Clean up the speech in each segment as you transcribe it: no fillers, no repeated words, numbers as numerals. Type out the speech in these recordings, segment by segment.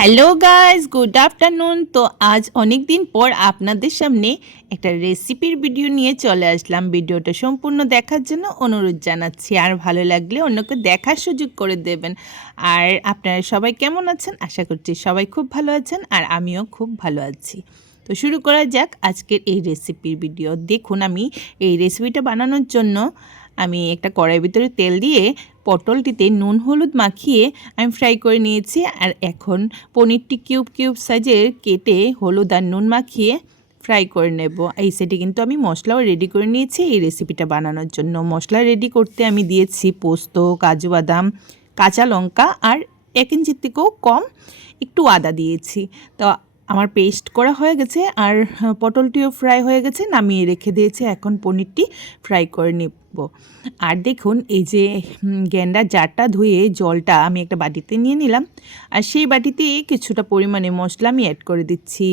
Hello guys, good afternoon. তো আজ অনেক দিন পর আপনাদের সামনে একটা রেসিপির ভিডিও নিয়ে চলে আসলাম। ভিডিওটা সম্পূর্ণ দেখার জন্য অনুরোধ জানাচ্ছি, আর ভালো লাগলে অন্যকে দেখার সুযোগ করে দেবেন। আর আপনারা সবাই কেমন আছেন? আশা করছি সবাই খুব ভালো আছেন, আর আমিও খুব ভালো আছি। তো শুরু করা যাক আজকের এই রেসিপির ভিডিও। দেখুন, আমি এই রেসিপিটা বানানোর জন্য আমি একটা কড়াইয়ের ভিতরে তেল দিয়ে পটলটিতে নুন হলুদ মাখিয়ে আমি ফ্রাই করে নিয়েছি। আর এখন পনিরটি কিউব কিউব সাইজের কেটে হলুদ আর নুন মাখিয়ে ফ্রাই করে নেব। এই সেটে কিন্তু আমি মশলাও রেডি করে নিয়েছি এই রেসিপিটা বানানোর জন্য। মশলা রেডি করতে আমি দিয়েছি পোস্ত, কাজু বাদাম, কাঁচা লঙ্কা আর 1 ইঞ্চির থেকেও কম একটু আদা দিয়েছি। তো আমার পেস্ট করা হয়ে গেছে, আর পটলটিও ফ্রাই হয়ে গেছে, নামিয়ে রেখে দিয়েছি। এখন পনিরটি ফ্রাই করে নিব। আর দেখুন, এই যে গেন্ডার জারটা ধুয়ে জলটা আমি একটা বাটিতে নিয়ে নিলাম, আর সেই বাটিতে কিছুটা পরিমাণে মশলা আমি অ্যাড করে দিচ্ছি।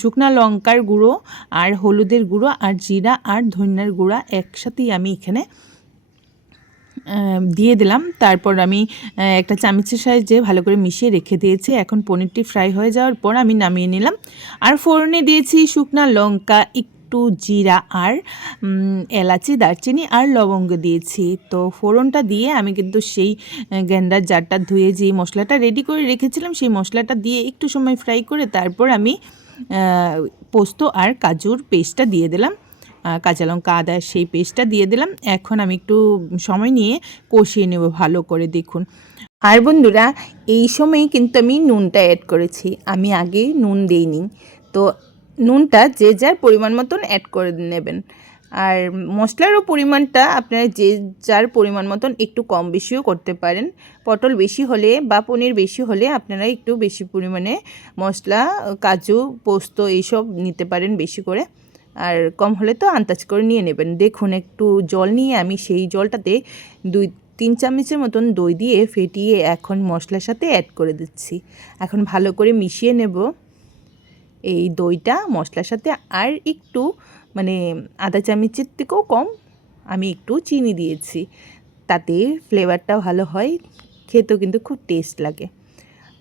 শুকনা লঙ্কার গুঁড়ো আর হলুদের গুঁড়ো আর জিরা আর ধনিয়ার গুঁড়া একসাথেই আমি এখানে দিয়ে দিলাম। তারপর আমি একটা চামচের সাহায্যে ভালো করে মিশিয়ে রেখে দিয়েছি। এখন পনিরটি ফ্রাই হয়ে যাওয়ার পর আমি নামিয়ে নিলাম। আর ফোড়নে দিয়েছি শুকনা লঙ্কা, একটু জিরা আর এলাচি, দারচিনি আর লবঙ্গ দিয়েছি। তো ফোড়নটা দিয়ে আমি কিন্তু সেই গেন্ডার জারটা ধুয়ে যে মশলাটা রেডি করে রেখেছিলাম সেই মশলাটা দিয়ে একটু সময় ফ্রাই করে তারপর আমি পোস্ত আর কাজুর পেস্টটা দিয়ে দিলাম, কাঁচা লঙ্কা আদা সেই পেস্টটা দিয়ে দিলাম। এখন আমি একটু সময় নিয়ে কষিয়ে নেব ভালো করে। দেখুন, আর বন্ধুরা, এই সময় কিন্তু আমি নুনটা অ্যাড করেছি, আমি আগে নুন দিইনি। তো নুনটা যে যার পরিমাণ মতন অ্যাড করে নেবেন। আর মশলারও পরিমাণটা আপনারা যে যার পরিমাণ মতন একটু কম বেশিও করতে পারেন। পটল বেশি হলে বা পনির বেশি হলে আপনারা একটু বেশি পরিমাণে মশলা, কাজু, পোস্ত এইসব নিতে পারেন বেশি করে, আর কম হলে তো আন্দাজ করে নিয়ে নেবেন। দেখুন, একটু জল নিয়ে আমি সেই জলটাতে 2-3 চামচের মতন দই দিয়ে ফেটিয়ে এখন মশলার সাথে অ্যাড করে দিচ্ছি। এখন ভালো করে মিশিয়ে নেব এই দইটা মশলার সাথে। আর একটু মানে আধা চামচের থেকেও কম আমি একটু চিনি দিয়েছি, তাতে ফ্লেভারটা ভালো হয়, খেতেও কিন্তু খুব টেস্ট লাগে।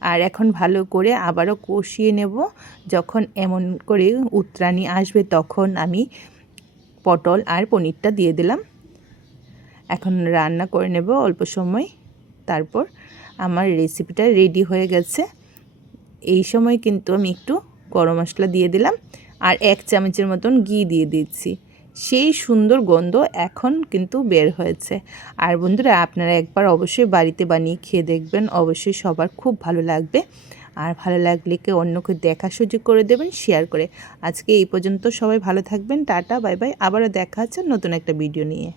আর এখন ভালো করে আবারও কষিয়ে নেব। যখন এমন করে উতরানি আসবে তখন আমি পটল আর পনিরটা দিয়ে দিলাম। এখন রান্না করে নেব অল্প সময়, তারপর আমার রেসিপিটা রেডি হয়ে গেছে। এই সময় কিন্তু আমি একটু গরম মশলা দিয়ে দিলাম আর 1 চামচের মতন ঘি দিয়ে দিচ্ছি। সেই সুন্দর গন্ধ এখন কিন্তু বের হয়েছে। আর বন্ধুরা, আপনারা একবার অবশ্যই বাড়িতে বানিয়ে খেয়ে দেখবেন, অবশ্যই সবার খুব ভালো লাগবে। আর ভালো লাগলে অন্যকে দেখার সুযোগ করে দেবেন শেয়ার করে। আজকে এই পর্যন্ত, সবাই ভালো থাকবেন, টাটা, বাই বাই। আবারও দেখা হচ্ছে নতুন একটা ভিডিও নিয়ে।